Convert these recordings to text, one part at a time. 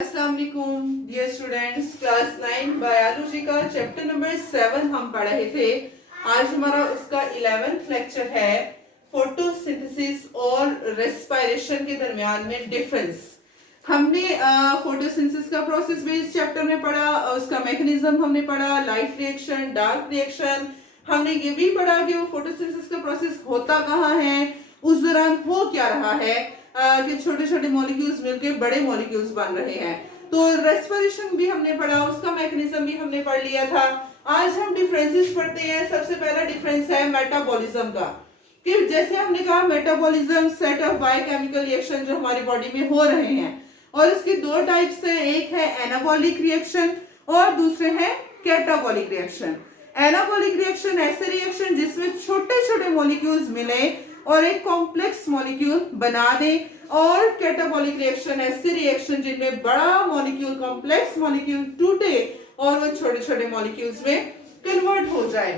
अस्सलाम वालेकुम dear students, class 9 biology का चैप्टर नंबर 7 हम पढ़ रहे थे। आज हमारा उसका 11th लेक्चर है फोटोसिंथेसिस और रेस्पिरेशन के दरमियान में डिफरेंस। हमने फोटोसिंथेसिस का प्रोसेस भी इस चैप्टर में पढ़ा, उसका मैकेनिज्म हमने पढ़ा, लाइट रिएक्शन, डार्क रिएक्शन। हमने ये भी पढ़ा कि वो फोटोसिंथेसिस का प्रोसेस होता कहाँ है, उस दौरान हो क्या रहा है कि छोटे छोटे मॉलिक्यूल्स मिलकर बड़े मॉलिक्यूल्स बन रहे हैं। तो रेस्पिरेशन भी हमने पढ़ा, उसका मैकेनिज्म भी हमने पढ़ लिया था। आज हम डिफरेंसेस पढ़ते हैं। सबसे पहला डिफरेंस है मेटाबॉलिज्म का, कि जैसे हमने कहा metabolism set of biochemical reaction जो हमारी बॉडी में हो रहे हैं, और इसके दो टाइप्स हैं। एक है एनाबॉलिक रिएक्शन और दूसरे हैं कैटाबॉलिक रिएक्शन। एनाबॉलिक रिएक्शन ऐसे रिएक्शन जिसमें छोटे छोटे मॉलिक्यूल्स मिले और एक कॉम्प्लेक्स मॉलिक्यूल बना दे, और कैटाबॉलिक रिएक्शन ऐसे रिएक्शन जिनमें बड़ा मॉलिक्यूल कॉम्प्लेक्स मॉलिक्यूल टूटे और वो छोटे छोटे मॉलिक्यूल्स में कन्वर्ट हो जाए।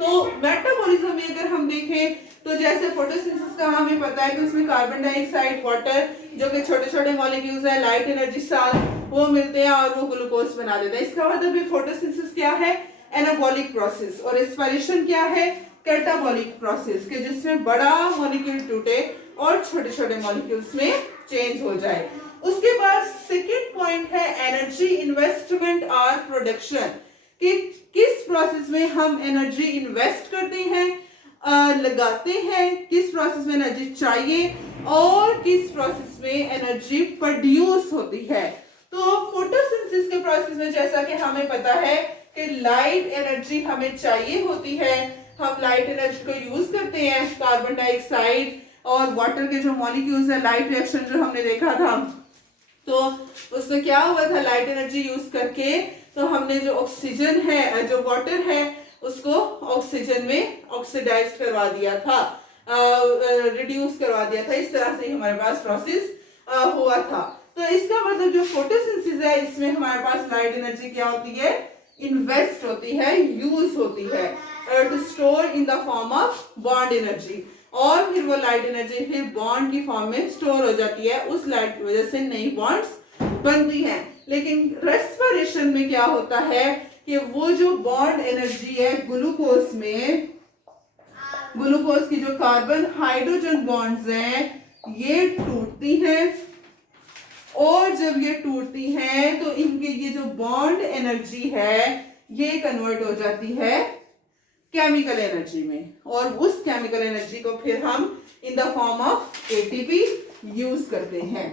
तो मेटाबॉलिज्म में अगर हम देखें तो जैसे फोटोसिंथेसिस का हमें पता है कि उसमें कार्बन डाइऑक्साइड, वाटर जो कि छोटे छोटे मॉलिक्यूल्स हैं, लाइट एनर्जी साथ वो मिलते हैं और वो ग्लूकोज बना देते हैं। इसका मतलब ये फोटोसिंथेसिस क्या है? Anabolic process. और रेस्पिरेशन क्या है? कैटाबॉलिक प्रोसेस, के जिसमें बड़ा मॉलिक्यूल टूटे और छोटे छोटे मॉलिक्यूल्स में चेंज हो जाए। उसके बाद सेकंड पॉइंट है एनर्जी इन्वेस्टमेंट और प्रोडक्शन, कि किस प्रोसेस में हम एनर्जी इन्वेस्ट करते हैं, लगाते हैं, किस प्रोसेस में एनर्जी चाहिए और किस प्रोसेस में एनर्जी प्रोड्यूस होती है। तो फोटोसिंथेसिस के प्रोसेस में जैसा कि हमें पता है कि लाइट एनर्जी हमें चाहिए होती है, हम लाइट एनर्जी को यूज करते हैं। कार्बन डाइऑक्साइड और वाटर के जो मॉलिक्यूल्स है, लाइट रिएक्शन जो हमने देखा था, तो उसमें क्या हुआ था, लाइट एनर्जी यूज करके तो हमने जो ऑक्सीजन है, जो वाटर है, उसको ऑक्सीजन में ऑक्सीडाइज करवा दिया था, रिड्यूस करवा दिया था। इस तरह से हमारे पास प्रोसेस हुआ था। तो इसका मतलब जो फोटोसिंथेसिस है, इसमें हमारे पास लाइट एनर्जी क्या होती है? इन्वेस्ट होती है, यूज होती है, to store in the form of bond energy, और फिर वो लाइट एनर्जी फिर बॉन्ड की फॉर्म में स्टोर हो जाती है। उस लाइट की वजह से नई बॉन्ड्स बनती हैं। लेकिन रेस्पिरेशन में क्या होता है कि वो जो बॉन्ड एनर्जी है ग्लूकोज में, ग्लूकोज की जो कार्बन हाइड्रोजन बॉन्ड्स हैं, ये टूटती हैं, और जब ये टूटती हैं तो इनके ये जो बॉन्ड एनर्जी है ये कन्वर्ट हो जाती है केमिकल एनर्जी में, और उस केमिकल एनर्जी को फिर हम इन the form of ATP use करते हैं।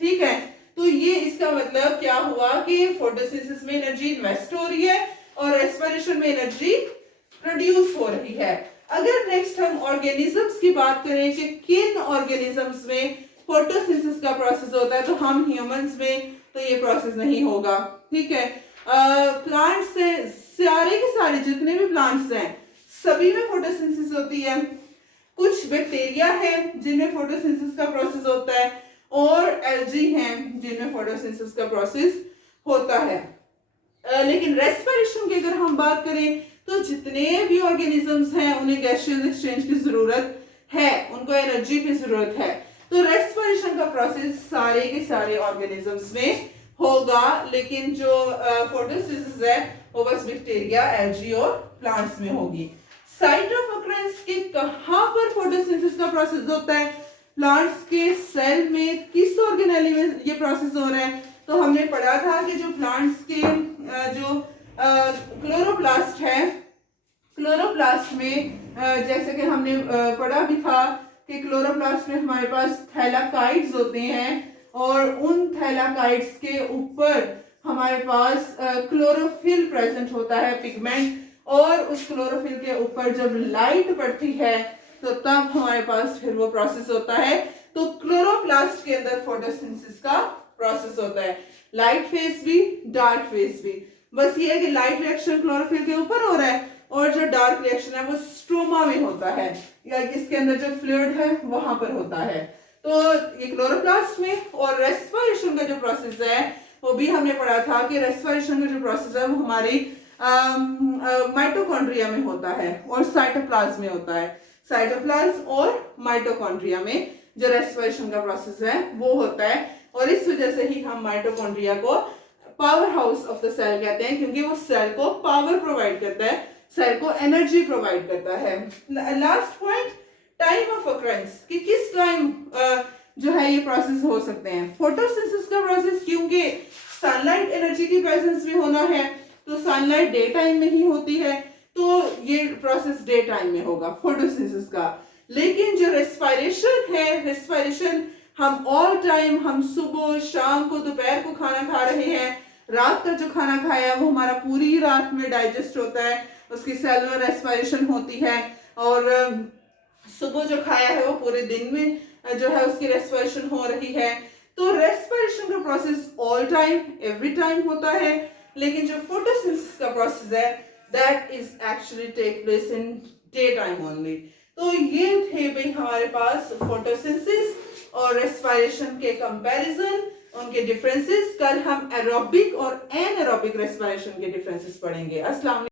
ठीक है, तो ये इसका मतलब क्या हुआ कि फोटोसिंथेसिस में एनर्जी इन्वेस्ट हो रही है और रेस्पिरेशन में एनर्जी प्रोड्यूस हो रही है। अगर नेक्स्ट हम ऑर्गेनिजम्स की बात करें कि किन ऑर्गेनिजम्स में फोटोसिंथेसिस का प्रोसेस होता है, तो हम ह्यूमंस में तो ये प्रोसेस नहीं होगा। ठीक है, प्लांट्स से सारे के सारे जितने भी प्लांट्स हैं सभी में फोटोसिंथेसिस होती है। कुछ बैक्टीरिया हैं जिनमें फोटोसिंथेसिस का प्रोसेस होता है, और एल्गी हैं जिनमें फोटोसिंथेसिस का प्रोसेस होता है। लेकिन रेस्पिरेशन की अगर हम बात करें तो जितने भी ऑर्गेनिजम्स हैं उन्हें गैसियस एक्सचेंज की जरूरत है, उनको एनर्जी की जरूरत है। तो रेस्पिरेशन का प्रोसेस सारे के सारे ऑर्गेनिजम्स में होगा, लेकिन जो फोटोसिंथेसिस है वो बस बैक्टीरिया, एल्गी और प्लांट्स में होगी। साइट ऑफ ऑकरेंस के कहां पर फोटोसिंथेसिस का प्रोसेस होता है? प्लांट्स के सेल में, किस ऑर्गेनेली में ये प्रोसेस हो रहा है? तो हमने पढ़ा था कि जो प्लांट्स के जो क्लोरोप्लास्ट है, क्लोरोप्लास्ट में जैसे कि हमने पढ़ा भी था कि क्लोरोप्लास्ट में हमारे पास थैलाकाइड्स होते हैं, और उन थैलाकाइड्स के ऊपर हमारे पास क्लोरोफिल प्रेजेंट होता है, पिगमेंट, और उस क्लोरोफिल के ऊपर जब लाइट पड़ती है तो तब हमारे पास फिर वो प्रोसेस होता है। तो क्लोरोप्लास्ट के अंदर फोटोसिंथेसिस का प्रोसेस होता है, लाइट फेज भी, डार्क फेज भी। बस ये है कि लाइट रिएक्शन क्लोरोफिल के ऊपर हो रहा है, और जो डार्क रिएक्शन है वो स्ट्रोमा में होता है, या इसके अंदर जो फ्लूइड है वहां पर होता है। तो ये क्लोरोप्लास्ट में। और रेस्पिरेशन का जो प्रोसेस है वो भी हमने पढ़ा था कि रेस्पिरेशन का जो प्रोसेस है वो हमारी माइटोकॉन्ड्रिया में होता है और साइटोप्लाज्म में होता है। साइटोप्लाज्म और माइटोकॉन्ड्रिया में जो रेस्पिरेशन का प्रोसेस है वो होता है। और इस वजह से ही हम माइटोकॉन्ड्रिया को power house of the cell कहते हैं, क्योंकि वो सेल को पावर प्रोवाइड करता है, सेल को एनर्जी प्रोवाइड करता है। Last point, time of occurrence, कि किस टाइम जो है ये प्रोसेस हो सकते हैं। फोटोसिंथेसिस का प्रोसेस, क्योंकि सनलाइट एनर्जी की प्रेजेंस में होना है, तो सनलाइट डे टाइम में ही होती है, तो ये प्रोसेस डे टाइम में होगा फोटोसिंथेसिस का। लेकिन जो रेस्पिरेशन है, रेस्पिरेशन हम ऑल टाइम, हम सुबह शाम को दोपहर को खाना खा रहे हैं, रात का जो खाना खाया वो हमारा पूरी रात में डाइजेस्ट होता है, उसकी सेलुलर रेस्पिरेशन होती है, और सुबह जो खाया है वो पूरे दिन में जो है उसकी रेस्पिरेशन हो रही है। तो रेस्पिरेशन का process all time every time होता है, लेकिन जो फोटोसिंथेसिस का प्रोसेस है that is actually take place in day time only. तो ये थे भाई हमारे पास फोटोसिंथेसिस और रेस्पिरेशन के कंपैरिजन, उनके डिफरेंसेस। कल हम एरोबिक और एनारोबिक रेस्पिरेशन के डिफरेंसेस पढ़ेंगे। अस्सलाम।